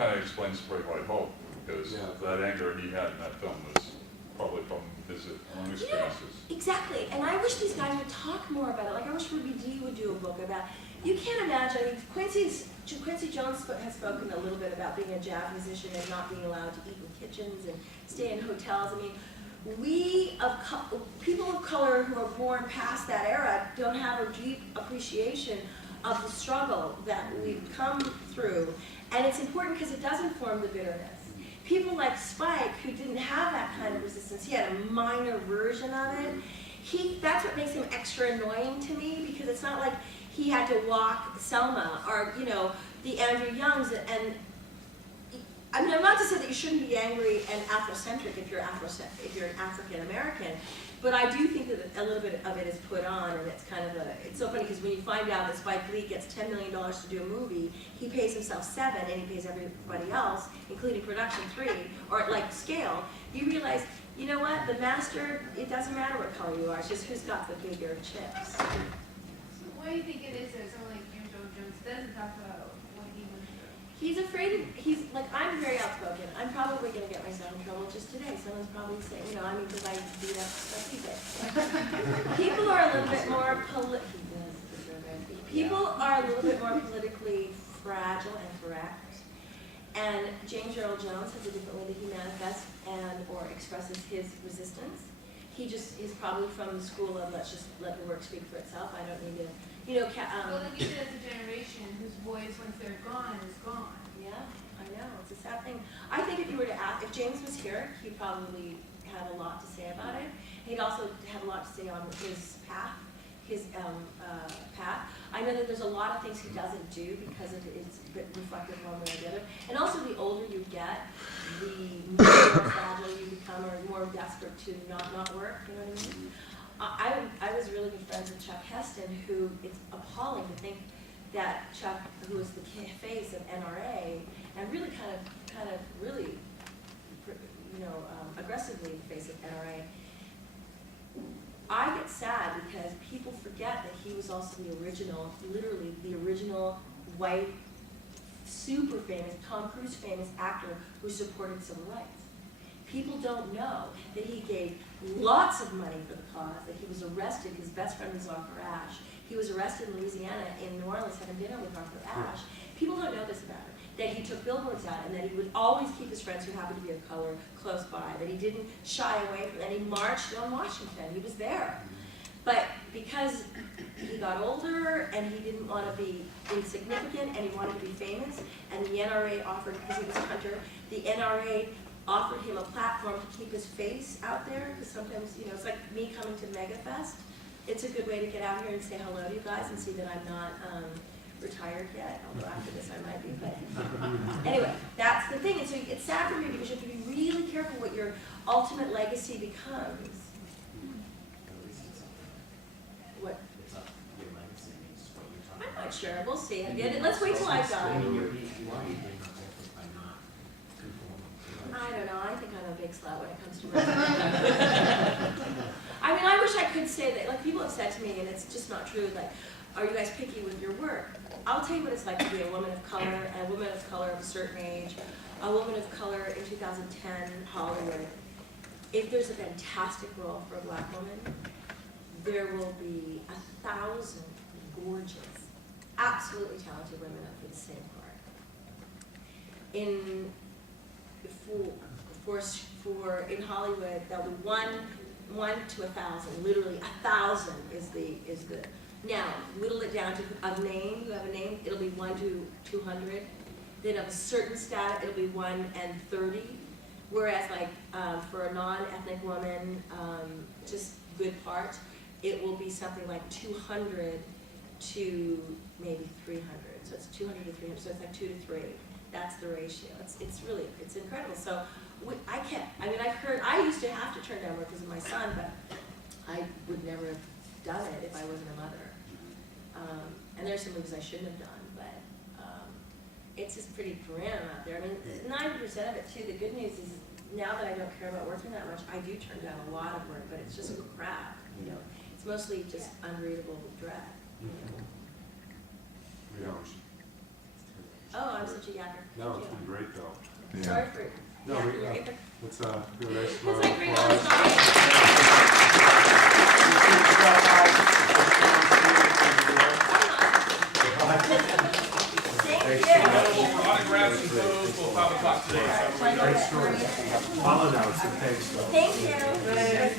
kind of explains Great White Hope, because that anger he had in that film was probably from his own experiences. Yeah, exactly, and I wish these guys would talk more about it. Like, I wish Ruby Dee would do a book about, you can't imagine, I mean, Quincy Jones has spoken a little bit about being a jazz musician and not being allowed to eat in kitchens and stay in hotels. I mean, people of color who are born past that era don't have a deep appreciation of the struggle that we've come through. And it's important because it does inform the bitterness. People like Spike, who didn't have that kind of resistance, he had a minor version of it. That's what makes him extra annoying to me, because it's not like he had to walk Selma or, you know, the Andrew Youngs. And I mean, I'm not to say that you shouldn't be angry and Afrocentric if you're an African American, but I do think that a little bit of it is put on, and it's kind of it's so funny because when you find out that Spike Lee gets $10 million to do a movie, he pays himself $7 and he pays everybody else, including production $3, or at like scale, you realize, you know what, the master, it doesn't matter what color you are, it's just who's got the bigger chips. So why do you think it is that someone like James Earl Jones doesn't talk about what he went through? He's afraid, he's like, I'm very outspoken. I'm probably going to get myself in trouble just today. Someone's probably saying, you know, I mean, because I beat up Stuffy Bit. People are a little bit more politically fragile and correct. And James Earl Jones has a different way that he manifests or expresses his resistance. He just is probably from the school of let's just let the work speak for itself. I don't need to, you know. Well, like you said, it's a generation whose voice, once they're gone, is gone. Yeah, I know. It's a sad thing. I think if you were to ask, if James was here, he'd probably have a lot to say about it. He'd also have a lot to say on his path. I know that there's a lot of things he doesn't do because it's reflective one way or the other. And also, the older you get, the more fragile you become, or more desperate to not work. You know what I mean? I was really good friends with Chuck Heston, who it's appalling to think that Chuck, who was the face of NRA, and really kind of really, you know, aggressively the face of NRA. I get sad because people forget that he was also the original, literally the original white, super famous, Tom Cruise famous actor who supported civil rights. People don't know that he gave lots of money for the cause, that he was arrested, his best friend was Arthur Ashe. He was arrested in Louisiana, in New Orleans, having dinner with Arthur Ashe. People don't know this about him, that he took billboards out and that he would always keep his friends who happened to be of color close by, that he didn't shy away from, and he marched on Washington, he was there. But because he got older and he didn't want to be insignificant and he wanted to be famous, and the NRA offered, because he was a hunter, the NRA offered him a platform to keep his face out there, because sometimes, you know, it's like me coming to MegaFest. It's a good way to get out here and say hello to you guys and see that I'm not retired yet, although after this I might be, but anyway, that's the thing. And so it's sad for me because you have to be really careful what your ultimate legacy becomes. What? I'm not sure. We'll see. Let's wait till I die. I don't know. I think I'm a big slut when it comes to music. I mean, I wish I could say that. Like, people have said to me, and it's just not true, like, are you guys picky with your work? I'll tell you what it's like to be a woman of color, and a woman of color of a certain age, a woman of color in 2010 Hollywood. If there's a fantastic role for a black woman, there will be 1,000 gorgeous, absolutely talented women up for the same part. In Hollywood, that would one to 1,000, literally 1,000 is the. Now, whittle it down to a name. You have a name, it'll be 1 to 200. Then of a certain status, it'll be 1 and 30. Whereas, like for a non-ethnic woman, just good parts, it will be something like 200 to maybe 300. So it's 200 to 300. So it's like 2 to 3. That's the ratio. It's really incredible. So I used to have to turn down work because of my son, but I would never have done it if I wasn't a mother. And there's some movies I shouldn't have done, but it's just pretty grim out there. I mean, 90% of it too. The good news is now that I don't care about working that much, I do turn down a lot of work, but it's just crap. You know, it's mostly just unreadable dread. You know? Oh, I'm such a yacker. No, Thank it's been great though. you. Yeah. Sorry for No, yakking we, your ear. let's, do a nice It's round like of bring on applause. song. Thank you. Autographs and photos, we'll probably talk today. Great story. Follow now, so thanks. Thank you.